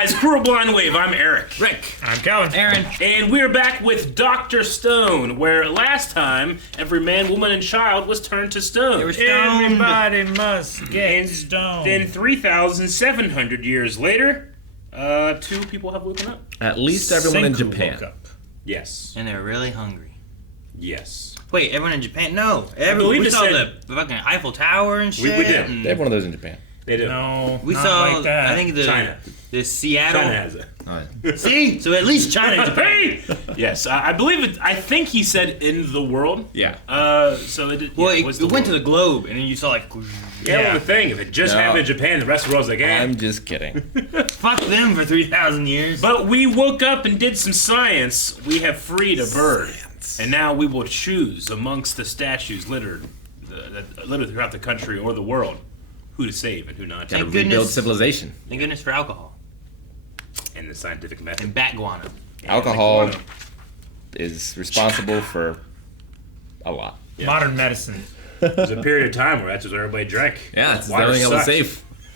guys, Cruel Blind Wave. I'm Eric. Rick. I'm Calvin. Aaron. And we're back with Dr. Stone, where last time every man, woman, and child was turned to stone. They were stoned. Everybody must get stoned. Then 3,700 years later, 2 people have woken up. At least everyone in Senku Japan. woke up. Yes. And they're really hungry. Yes. Wait, everyone in Japan? No. believe We it saw said- the fucking Eiffel Tower and shit. We did. and They have one of those in Japan. They do. No, we not saw, like that. I think China. the Seattle. China has it. See? So at least China and Japan. Yes, I believe it. I think he said in the world. Yeah. So it did. Well, yeah, it went to the globe, and then you saw like, Yeah, well, the thing, if it just No. happened in Japan, the rest of the world's like, eh. I'm just kidding. fuck them for 3,000 years. But we woke up and did some science. We have freed a bird. And now we will choose amongst the statues littered throughout the country or the world who to save and who not to. Gotta Thank rebuild goodness. civilization. Thank goodness for alcohol And the scientific method. and bat guano. Alcohol is responsible for a lot. Yeah. Modern medicine. There's a period of time where that's what everybody drank. Yeah, it's the Water only thing that was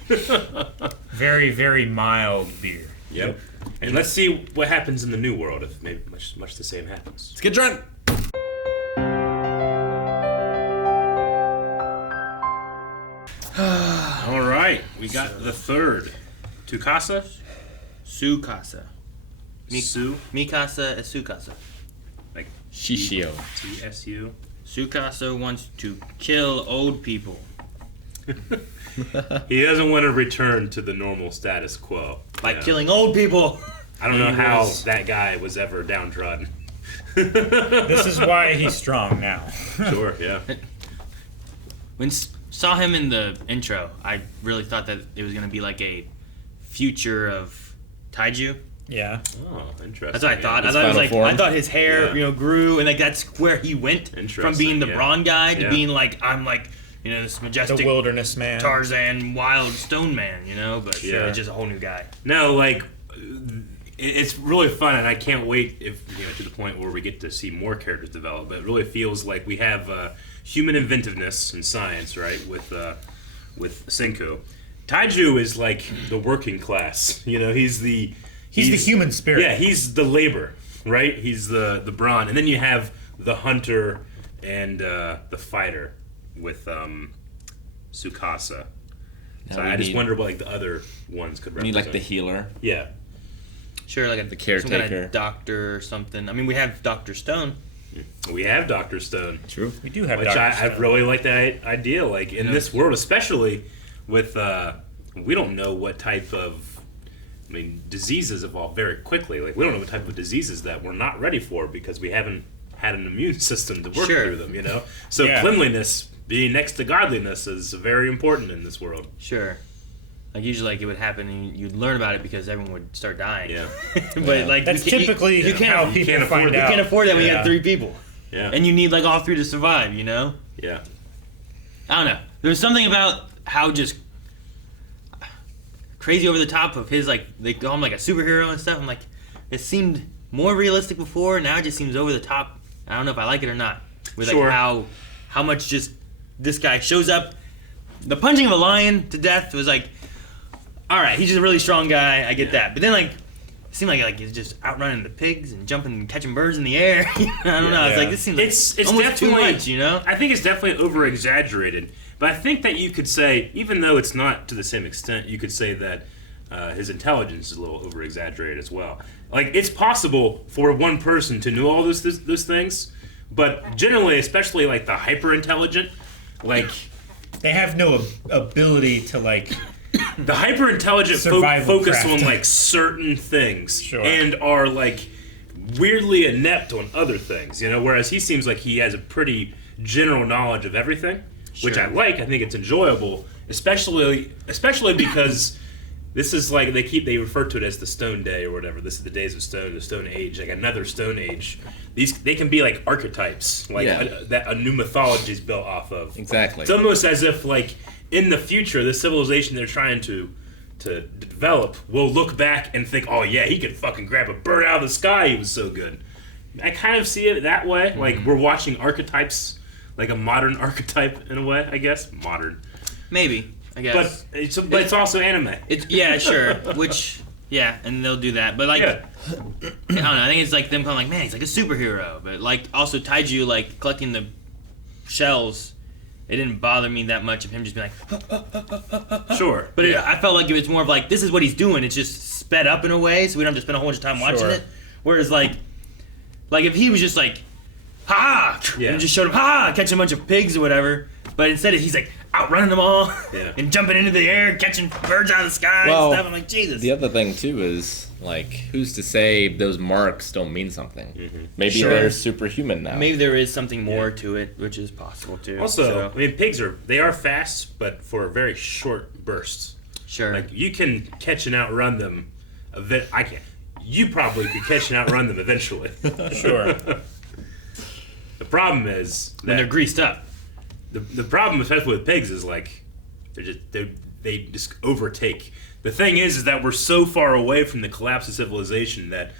sucked. safe. Very, very mild beer. Yep. And let's see what happens in the new world if maybe much the same happens. Let's get drunk. All right, we got the third. Tsukasa? Tsukasa. Su? Mikasa is Tsukasa. Like Shishio. TSU? Tsukasa wants to kill old people. He doesn't want to return to the normal status quo. By Yeah. killing old people. I don't know He how was- that guy was ever downtrodden. This is why he's strong now. Sure, yeah. When saw him in the intro, I really thought that it was going to be like a future of Taiju. Yeah. Oh, interesting. That's what I thought. Yeah. I thought it was final like form. I thought his hair, Yeah. grew, and like that's where he went from Interesting, being the yeah. brawn guy to Yeah. being like I'm like this The majestic wilderness man. Tarzan wild stone man, But Yeah. it's just a whole new guy. No, like, it's really fun, and I can't wait to the point where we get to see more characters develop. But it really feels like we have human inventiveness and science, right? With Senku, Taiju is like the working class. He's the human spirit. Yeah, he's the labor, right? He's the brawn, and then you have the hunter and the fighter with Tsukasa. So we I just need- wonder what like the other ones could We represent. need like the healer. Yeah. Sure, like The some kind caretaker. of doctor or something. I mean, we have Dr. Stone. We have Dr. Stone, True. We do have which Dr. I Stone. really like that idea. Like in this world, especially with we don't know what type of diseases evolve very quickly. Like we don't know what type of diseases that we're not ready for because we haven't had an immune system to work Sure. through them. So Yeah. cleanliness being next to godliness is very important in this world. Sure. Like usually, like it would happen, and you'd learn about it because everyone would start dying. Yeah. But Yeah. like That's you can't- typically you can't how you people can't afford find it. out. You can't afford that when you Yeah. got 3 people, Yeah. and you need like all 3 to survive. Yeah. I don't know. There's something about how just crazy over the top of his like they call him like a superhero and stuff. I'm like, it seemed more realistic before. Now it just seems over the top. I don't know if I like it or not. With like Sure. how much just this guy shows up. The punching of a lion to death was like, all right, he's just a really strong guy. I get that. But then like. It seemed like he's just outrunning the pigs and jumping and catching birds in the air. I don't know. It's Yeah. like this seems like It's almost too definitely much, I think it's definitely over exaggerated, but I think that you could say, even though it's not to the same extent, you could say that his intelligence is a little over exaggerated as well. Like it's possible for one person to know all those things, but generally, especially like the hyper intelligent, like They have no ability to like. the hyper intelligent Survival focus craft. on like certain things Sure. and are like weirdly inept on other things, whereas he seems like he has a pretty general knowledge of everything, which I Sure. like. I think it's enjoyable, especially because this is like they refer to it as the Stone Day or whatever. This is the days of Stone, the Stone Age, like another Stone Age. They can be like archetypes, like Yeah. that a new mythology is built off of. Exactly. It's almost as if like in the future, the civilization they're trying to develop will look back and think, oh yeah, he could fucking grab a bird out of the sky. He was so good. I kind of see it that way. Like we're watching archetypes, like a modern archetype in a way. I guess modern, Maybe. I guess. but it's also anime. It's sure. Which Yeah, and they'll do that. But like, Yeah. I don't know. I think it's like them going like, man, he's like a superhero. But like, also Taiju like collecting the shells. It didn't bother me that much of him just being like, Sure. But I felt like it was more of like, this is what he's doing. It's just sped up in a way, so we don't have to spend a whole bunch of time watching Sure. it. Whereas like if he was just like, ha, Yeah. and just showed him ha, catching a bunch of pigs or whatever. But instead he's like outrunning them all and jumping into the air, catching birds out of the sky and stuff. I'm like, Jesus. The other thing too is like, who's to say those marks don't mean something? Mm-hmm. Maybe Sure. they're superhuman now. Maybe there is something more to it, which is possible too. Also, So, I mean, pigs are fast, but for very short bursts. sure. Like you can catch and outrun them. I can't. You probably could catch and outrun them eventually. Sure. The problem is when they're that greased up. the problem, especially with pigs, is like they just overtake. The thing is that we're so far away from the collapse of civilization that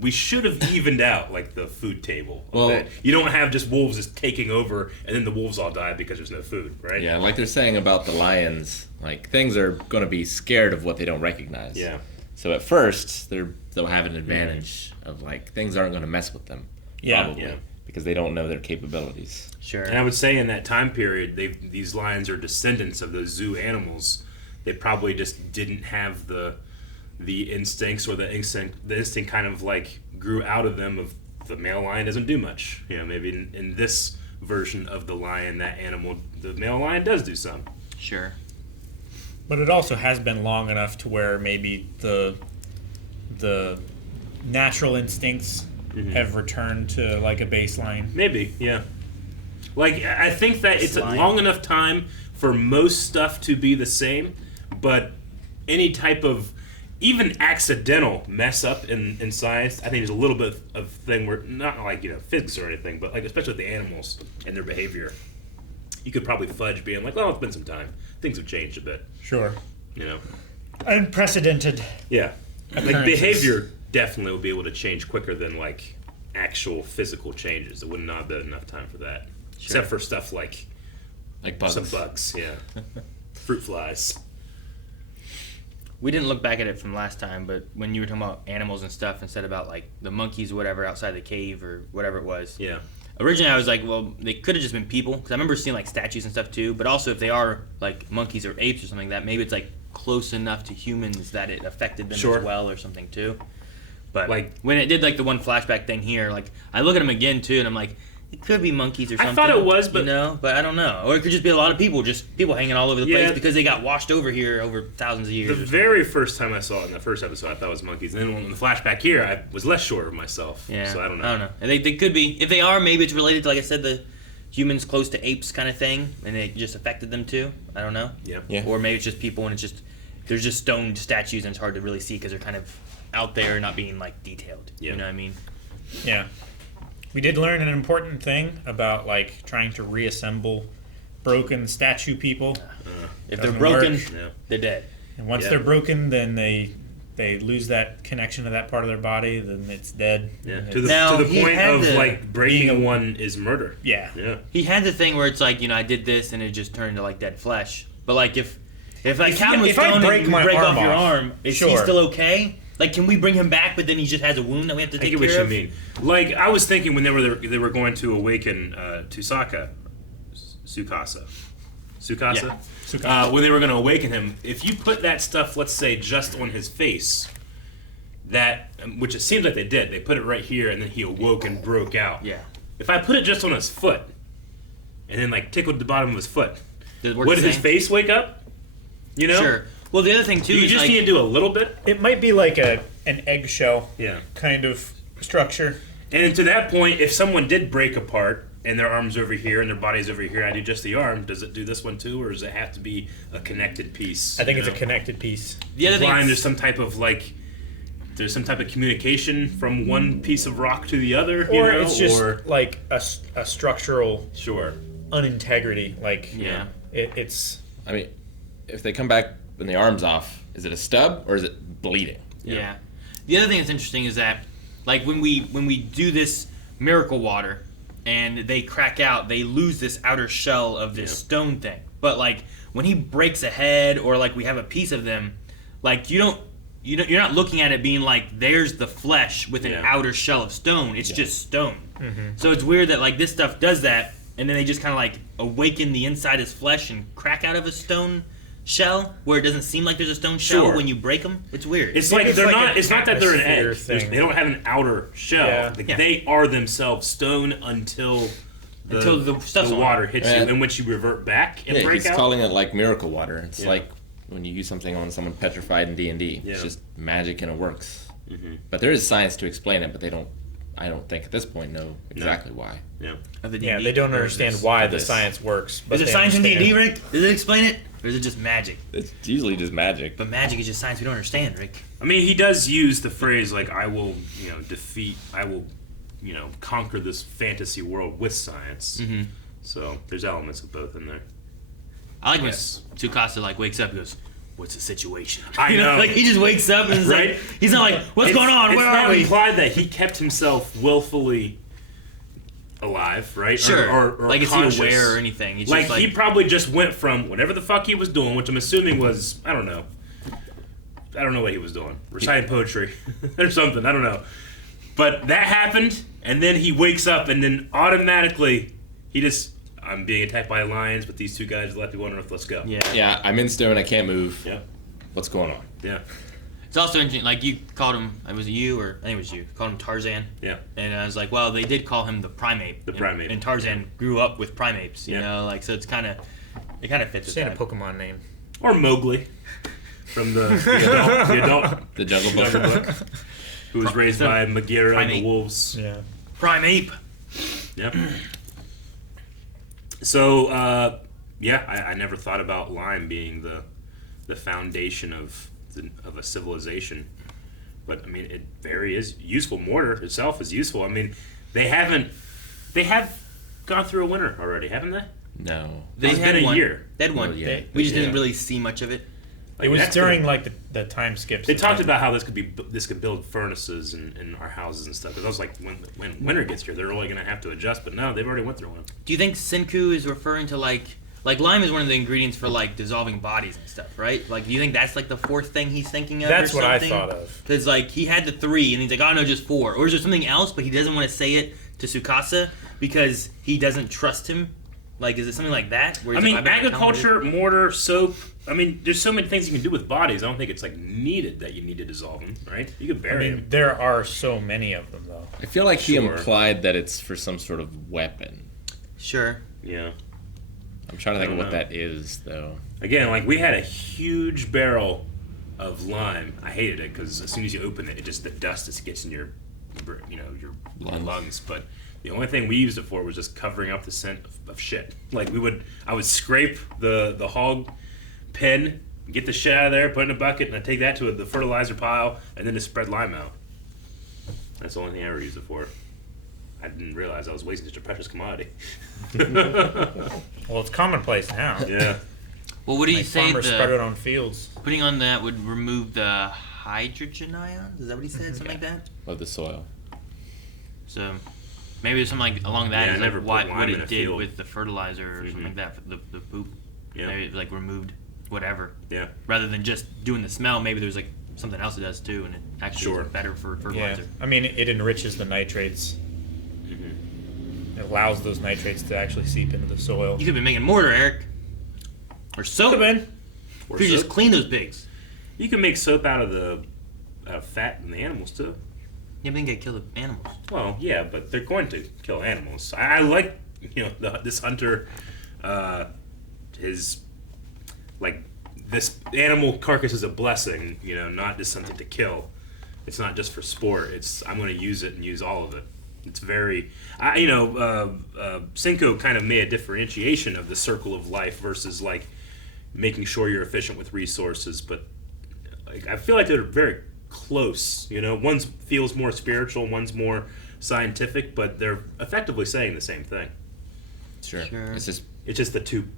we should have evened out like the food table. Well- That you don't have just wolves just taking over and then the wolves all die because there's no food, right? Yeah, like they're saying about the lions, like things are going to be scared of what they don't recognize. Yeah. So at first, they'll have an advantage of like things aren't going to mess with them. Yeah. Probably, Yeah. because they don't know their capabilities. Sure. And I would say in that time period, these lions are descendants of those zoo animals. They probably just didn't have the instincts, or the instinct kind of like grew out of them. Of the male lion doesn't do much. You know, maybe in this version of the lion, that animal, the male lion does do some. Sure. But it also has been long enough to where maybe the natural instincts have returned to like a baseline. Maybe, yeah. Like I think that it's a Slime. long enough time for most stuff to be the same, but any type of even accidental mess up in science, I think there's a little bit of thing where, not like, physics or anything, but like especially with the animals and their behavior, you could probably fudge being like, well, it's been some time, things have changed a bit, Sure. Unprecedented. Yeah, like Occurrences. behavior definitely will be able to change quicker than like actual physical changes. It would not have been enough time for that, except for stuff like Like bugs. some bugs, yeah, fruit flies. We didn't look back at it from last time, but when you were talking about animals and stuff and said about like the monkeys or whatever outside the cave or whatever it was. Yeah. Originally, I was like, well, they could have just been people, because I remember seeing like statues and stuff too. But also, if they are like monkeys or apes or something like that, maybe it's like close enough to humans that it affected them Sure. as well or something too. But Like- when it did like the one flashback thing here, like I look at them again too, and I'm like, it could be monkeys or I something. thought it was, but- but I don't know. Or it could just be a lot of people, just people hanging all over the Yeah. place because they got washed over here over thousands of years. The or something. very first time I saw it in the first episode, I thought it was monkeys. And then when the flashback here, I was less sure of myself. Yeah. So I don't know. And they could be. If they are, maybe it's related to, like I said, the humans close to apes kind of thing, and it just affected them too. I don't know. Yeah. Yeah. Or maybe it's just people, and it's just there's just stone statues, and it's hard to really see because they're kind of out there, not being like detailed. Yeah. You know what I mean? Yeah. We did learn an important thing about like trying to reassemble broken statue people. If they're Doesn't broken, work. Yeah. they're dead. And once Yeah. they're broken, then they lose that connection to that part of their body, then it's dead. Yeah. And To the, it's- Now, to the he point had of to like breaking being a- one is murder. yeah. Yeah. He had the thing where it's like, I did this, and it just turned into like dead flesh. But like if like Calvin was if I telling him break you my break arm off your off, arm, is he sure. still okay? Like, can we bring him back, but then he just has a wound that we have to I take get what care you of? mean. Like I was thinking when they were going to awaken Tsukasa, Tsukasa, Yeah. Tsukasa. when they were going to awaken him. If you put that stuff, let's say, just on his face, that which it seems like they did. They put it right here, and then he awoke and broke out. Yeah. If I put it just on his foot, and then like tickled the bottom of his foot, Does it work would the his same? face wake up? You know. Sure. Well, the other thing too You is just like, need to do a little bit. It might be like an eggshell Yeah. kind of structure. And to that point, if someone did break apart and their arm's over here and their body's over here, I do just the arm. Does it do this one too, or does it have to be a connected piece? I think you it's a know? connected piece. the other Blind, thing. there's some type of communication from one piece of rock to the other, you Or know? it's just or like a structural sure. unintegrity. Like Yeah. it's I mean, if they come back when the arm's off, is it a stub or is it bleeding? Yeah. The other thing that's interesting is that, like, when we do this miracle water and they crack out, they lose this outer shell of this stone thing. But like when he breaks a head or like we have a piece of them, Like you're not looking at it being like there's the flesh with an outer shell of stone. It's just stone. So it's weird that like this stuff does that, and then they just kind of like awaken the inside as flesh and crack out of a stone shell where it doesn't seem like there's a stone shell when you break them. It's weird. It's like they're not. It's not that they're an egg. Thing. They don't have an outer shell. Yeah. They are themselves stone until the stuff's on. water hits you, in which you revert back and break he's out. calling it like miracle water. It's like when you use something on someone petrified in D&D. Yeah. It's just magic and it works. But there is science to explain it, but they don't. I don't think at this point know exactly why. Yeah. Yeah, they don't understand why the science works. But Is it they science in understand. D&D, Rick? Does it explain it? Or is it just magic? It's usually just magic. But magic is just science we don't understand, Rick. I mean, he does use the phrase like, "I will, I will, conquer this fantasy world with science." So there's elements of both in there. I like when Tsukasa like wakes up and goes, "What's the situation?" I know. Like he just wakes up and is like, he's not like, "What's going on? Where are we?" It's not implied that he kept himself willfully alive, right? Sure. Or like, is conscious. he aware or anything? He's Like, just he probably just went from whatever the fuck he was doing, which I'm assuming was, I don't know what he was doing. Reciting poetry or something, I don't know. But that happened, and then he wakes up, and then automatically I'm being attacked by lions, but these two guys left me on Earth, let's go. Yeah, I'm in stone. I can't move. Yeah. What's going on? Yeah. It's also interesting, like you called him, was it you or I think it was you, called him Tarzan. Yeah. And I was like, well, they did call him the primate. The primate. And Tarzan grew up with primates, you know, like, so it kind of fits with Say a that. Pokemon name. Or Mowgli from the adult The Jungle Book. Jungle Book, who was raised by Bagheera and the Primate. wolves. Yeah. Primate. Yep. So, I never thought about lime being the foundation of a civilization, but I mean, it very is useful. Mortar itself is useful. I mean, they have gone through a winter already, haven't they? No. They It's been a year. They had one. Well, yeah. We just Yeah. didn't really see much of it. It was that's during been- like the time skips. They talked about how this could build furnaces in our houses and stuff. Because I was like, when winter gets here, they're really going to have to adjust. But no, they've already went through one. Do you think Senku is referring to like lime is one of the ingredients for like dissolving bodies and stuff, right? Like, do you think that's like the fourth thing he's thinking of? That's or what I something? thought of. Because like he had the 3 and he's like, oh no, just 4. Or is there something else, but he doesn't want to say it to Tsukasa because he doesn't trust him? Like, is it something like that? Where I he's mean, like, I better tell him agriculture, mortar, soap. I mean, there's so many things you can do with bodies. I don't think it's like needed that you need to dissolve them, right? You could I bury mean, them. there are so many of them though. I feel like he Sure. implied that it's for some sort of weapon. Sure. Yeah. I'm trying to think of I what don't that is, though. Again, like we had a huge barrel of lime. I hated it because as soon as you open it, the dust just gets in your lungs. But the only thing we used it for was just covering up the scent of shit. Like I would scrape the hog pen, get the shit out of there, put it in a bucket, and I'd take that to the fertilizer pile, and then just spread lime out. That's the only thing I ever used it for. I didn't realize I was wasting such a precious commodity. Well, it's commonplace now. Yeah. Well, what do you Like say farmers spread it on fields. putting on that would remove the hydrogen ions? Is that what he said? Something like that? Of the soil. So maybe there's something like along that. Yeah, I is never like put what lime in it a did field. with the fertilizer or something like that, the poop. Yeah. Maybe it like removed whatever. Yeah. Rather than just doing the smell, maybe there's like something else it does too, and it actually Sure. is better for Yeah. fertilizer. I mean, it enriches the nitrates. It allows those nitrates to actually seep into the soil. You could be making mortar, Eric, or soap. Could have been. Or If you just soap. clean those pigs. You can make soap out of the fat in the animals too. Yeah, but then get kill the animals. Well, yeah, but they're going to kill animals. I like, this hunter, his, like, this animal carcass is a blessing, not just something to kill. It's not just for sport. I'm going to use it and use all of it. It's very, Cinco kind of made a differentiation of the circle of life versus, like, making sure you're efficient with resources, but like, I feel like they're very close. One feels more spiritual, one's more scientific, but they're effectively saying the same thing. Sure. Sure. It's just the two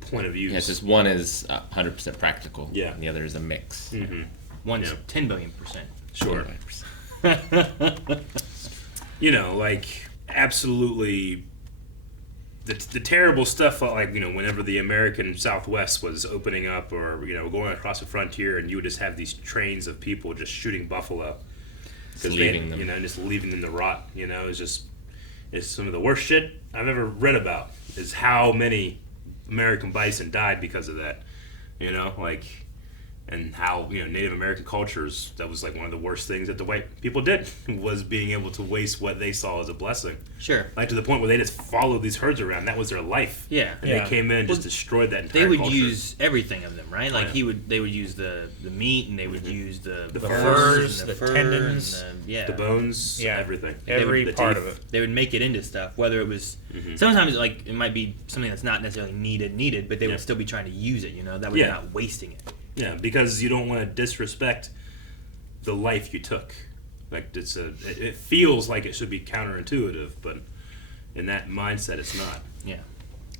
point of views. Yeah, it's just one is 100% practical. Yeah. And the other is a mix. Mm-hmm. One's Yeah. 10 billion%. Sure. 25%. Like absolutely the terrible stuff, like whenever the American Southwest was opening up, or going across the frontier, and you would just have these trains of people just shooting buffalo, Just leaving them. just leaving them to rot. It's some of the worst shit I've ever read about. Is how many American bison died because of that. And how Native American cultures, that was like one of the worst things that the white people did, was being able to waste what they saw as a blessing. Sure. Like to the point where they just followed these herds around. That was their life. Yeah. And they came in and just destroyed that entire They would culture. use everything of them, right? Like they would use the meat, and they would use the furs, and the fur, tendons, and the bones, Yeah. everything. Every The part teeth. of it. They would make it into stuff, whether it was sometimes like it might be something that's not necessarily needed, but they would still be trying to use it. That way they're not wasting it. Yeah, because you don't want to disrespect the life you took. Like it feels like it should be counterintuitive, but in that mindset, it's not. Yeah.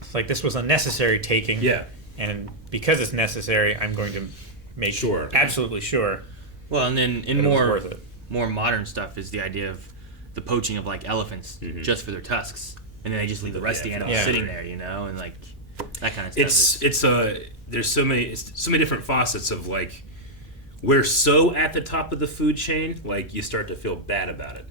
It's like this was a necessary taking. Yeah. And because it's necessary, I'm going to make absolutely sure. Well, and then in that it was worth it. more modern stuff is the idea of the poaching of like elephants just for their tusks, and then they just leave the rest of the animals sitting there, and like that kind of stuff. There's so many different facets of like we're so at the top of the food chain, like you start to feel bad about it,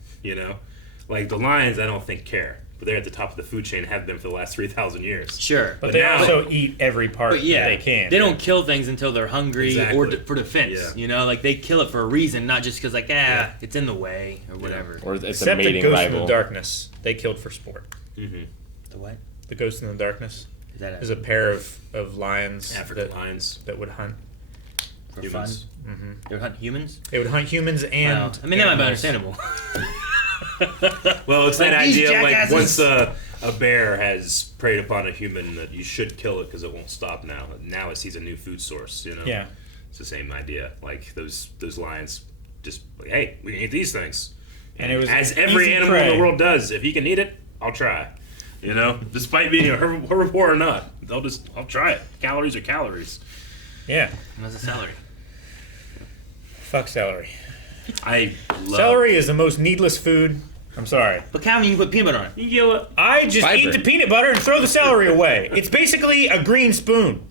Like the lions, I don't think care, but they're at the top of the food chain, have been for the last 3,000 years. Sure, But they also eat every part that they can. They don't kill things until they're hungry or for defense. Yeah. Like they kill it for a reason, not just because it's in the way or whatever. Or it's a Except the mating Ghost in rival. the Darkness. They killed for sport. The what? The Ghost in the Darkness. Is that There's a pair of lions African lions. that would hunt. for humans. fun? They would hunt humans. They would hunt humans and Wow. I mean, that might be animals. understandable. Well, it's that Like, these idea like jackasses. once a bear has preyed upon a human, that you should kill it because it won't stop now. Now it sees a new food source, Yeah. It's the same idea. Like those lions just like, hey, we can eat these things. And it was as every easy animal in prey. the world does. If you can eat it, I'll try. Despite being a herbivore or not, I'll try it. Calories are calories. Yeah. Unless it's celery. Fuck celery. I love Celery is the most needless food. I'm sorry. But Calvin, you can put peanut butter on it. You know what? I just Fiber. eat the peanut butter and throw the celery away. It's basically a green spoon.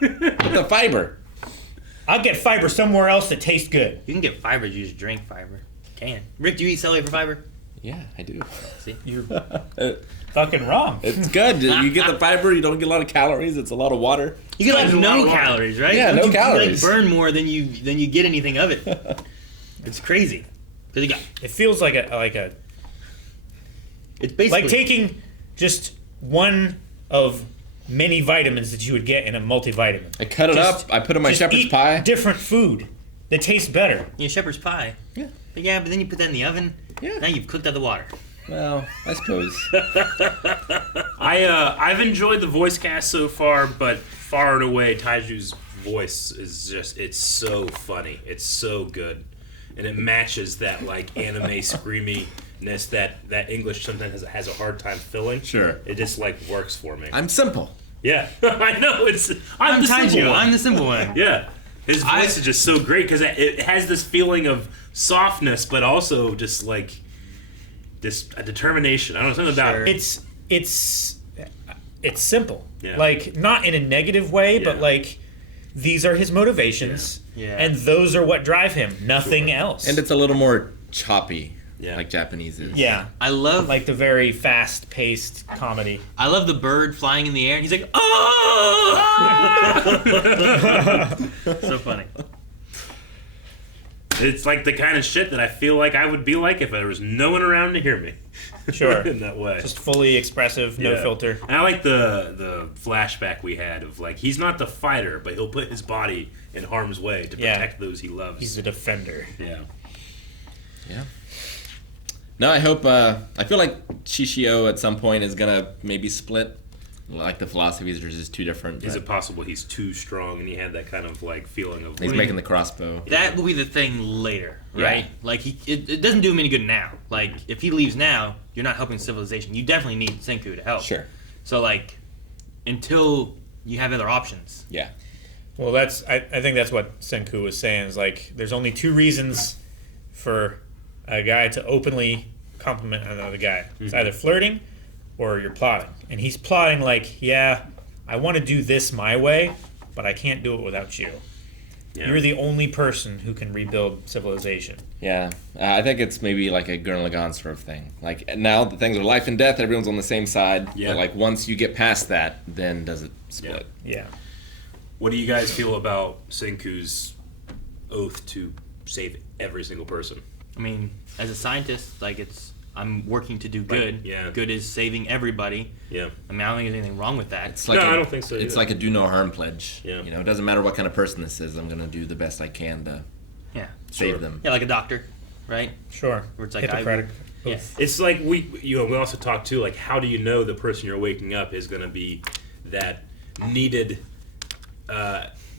The fiber. I'll get fiber somewhere else that tastes good. You can get fiber. You just drink fiber. Can. Rick, do you eat celery for fiber? Yeah, I do. See? You're fucking wrong. It's good. You get the fiber. You don't get a lot of calories. It's a lot of water. You get like There's a lot no of water. calories, right? Yeah, Don't no you, calories. You like burn more than you get anything of it. It's crazy. Because you got It feels like a it's basically like taking just one of many vitamins that you would get in a multivitamin. I cut it Just- up. I put it in my Just shepherd's eat pie. different food that tastes better. shepherd's pie. Yeah. But yeah, but then you put that in the oven. Yeah. Now you've cooked out the water. Well, I suppose. I've enjoyed the voice cast so far, but far and away, Taiju's voice is it's so funny. It's so good, and it matches that like anime screaminess that English sometimes has a hard time filling. Sure. It just like works for me. I'm simple. Yeah, I know. I'm the simple Taiju. one. I'm the simple one. Yeah, his voice is just so great because it has this feeling of softness, but also just like this a determination. I don't know something about Sure. it. It's simple. Yeah. Like not in a negative way, but Yeah. like these are his motivations, Yeah. and those are what drive him. Nothing else. And it's a little more choppy, Yeah. like Japanese is. yeah, I love like the very fast-paced comedy. I love the bird flying in the air and he's like, oh! So funny. It's like the kind of shit that I feel like I would be like if there was no one around to hear me. Sure. In that way. Just fully expressive, no Yeah. filter. And I like the flashback we had of like he's not the fighter, but he'll put his body in harm's way to Yeah. protect those he loves. He's a defender. Yeah. Yeah. No, I hope. I feel like Shishio at some point is gonna maybe split. Like the philosophies are just too different. Is but it possible he's too strong and he had that kind of like feeling of he's like, making the crossbow. That will be the thing later, Yeah. right? Like it doesn't do him any good now. Like if he leaves now, you're not helping civilization. You definitely need Senku to help. Sure. So like, until you have other options. Yeah. Well, I think that's what Senku was saying. Is like there's only two reasons for a guy to openly compliment another guy. It's either flirting or you're plotting. And he's plotting like, yeah, I want to do this my way, but I can't do it without you. Yeah. You're the only person who can rebuild civilization. Yeah, I think it's maybe like a Gurren Lagann sort of thing. Like now the things are life and death, everyone's on the same side. Yeah. But like once you get past that, then does it split? Yeah. What do you guys feel about Senku's oath to save every single person? I mean, as a scientist, like I'm working to do good. yeah. Good is saving everybody. Yeah. I mean, I don't think there's anything wrong with that. It's like No, I don't think so It's either. like a do no harm pledge. Yeah. You know, it doesn't matter what kind of person this is. I'm gonna do the best I can to Yeah. save Sure. them. Yeah, like a doctor, right? Sure. Where it's like, Hippocratic Yeah. oath. It's like we also talked too, like how do you know the person you're waking up is going to be that needed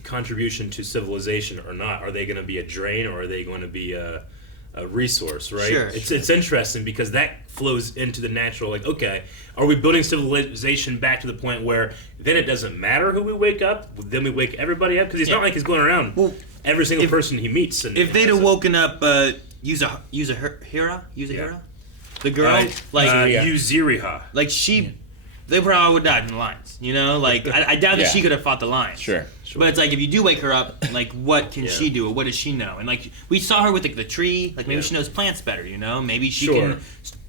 contribution to civilization or not? Are they going to be a drain or are they going to be a resource, right? Sure, It's interesting because that flows into the natural, like, okay, are we building civilization back to the point where then it doesn't matter who we wake up, then we wake everybody up? Because it's not like he's going around every single person he meets. And If they'd have woken up Yuzahira, the girl, Yuziriha. like she, they probably would have died in the lines. You know, like I doubt that Yeah. she could have fought the lions. Sure. But it's like if you do wake her up, like what can Yeah. she do or what does she know? And like we saw her with like the tree, like maybe Yeah. she knows plants better. You know, maybe she Sure. can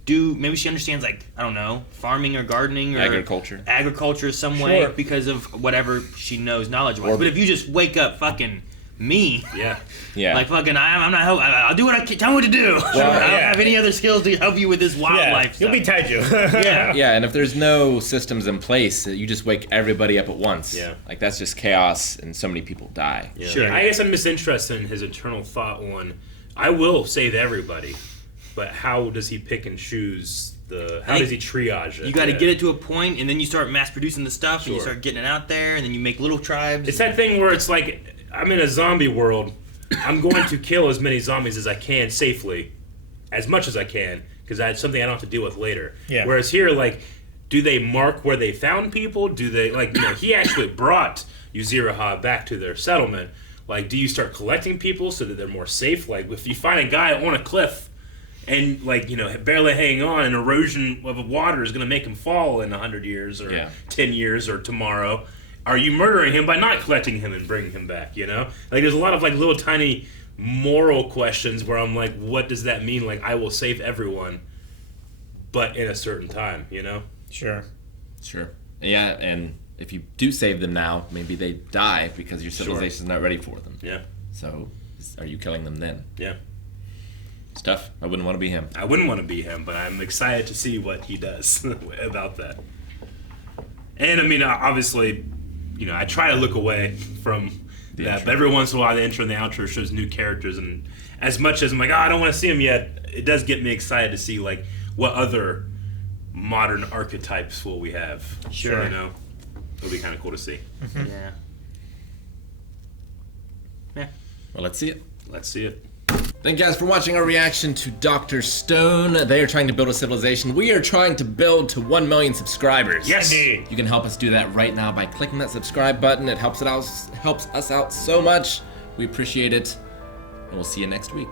do. Maybe she understands like I don't know, farming or gardening or Agriculture. some way Sure. because of whatever she knows knowledge wise. Or- But if you just wake up fucking me. Yeah. Yeah. Like fucking, I'm not. I'll do what I can. Tell me what to do. I don't have any other skills to help you with this wildlife You'll stuff. be taiju. Yeah. Yeah, and if there's no systems in place, you just wake everybody up at once. Yeah. Like that's just chaos, and so many people die. Yeah. Sure. I guess I'm just interested in his internal thought on, I will save everybody, but how does he pick and choose how does he triage it? You got to Yeah. get it to a point, and then you start mass producing the stuff, and you Sure. start getting it out there, and then you make little tribes. It's that thing where it's like, I'm in a zombie world. I'm going to kill as many zombies as I can safely, as much as I can, because that's something I don't have to deal with later. Yeah. Whereas here, like, do they mark where they found people? Do they, like, he actually brought Yuziriha back to their settlement. Like, do you start collecting people so that they're more safe? Like, if you find a guy on a cliff and, like, barely hanging on, and erosion of water is going to make him fall in 100 years or 10 years or tomorrow, are you murdering him by not collecting him and bringing him back, Like, there's a lot of, like, little tiny moral questions where I'm like, what does that mean? Like, I will save everyone, but in a certain time, Sure. Sure. Yeah, and if you do save them now, maybe they die because your civilization's not ready for them. Yeah. So, are you killing them then? Yeah. It's tough. I wouldn't want to be him. I wouldn't want to be him, but I'm excited to see what he does about that. And, I mean, obviously, I try to look away from The that, intro. but every once in a while the intro and the outro shows new characters, and as much as I'm like, I don't want to see them yet, it does get me excited to see, like, what other modern archetypes will we have. Sure. It'll be kind of cool to see. Yeah. Well, let's see it. Let's see it. Thank you guys for watching our reaction to Dr. Stone. They are trying to build a civilization. We are trying to build to 1 million subscribers. Yes! Indeed. You can help us do that right now by clicking that subscribe button. It helps us out so much. We appreciate it. And we'll see you next week.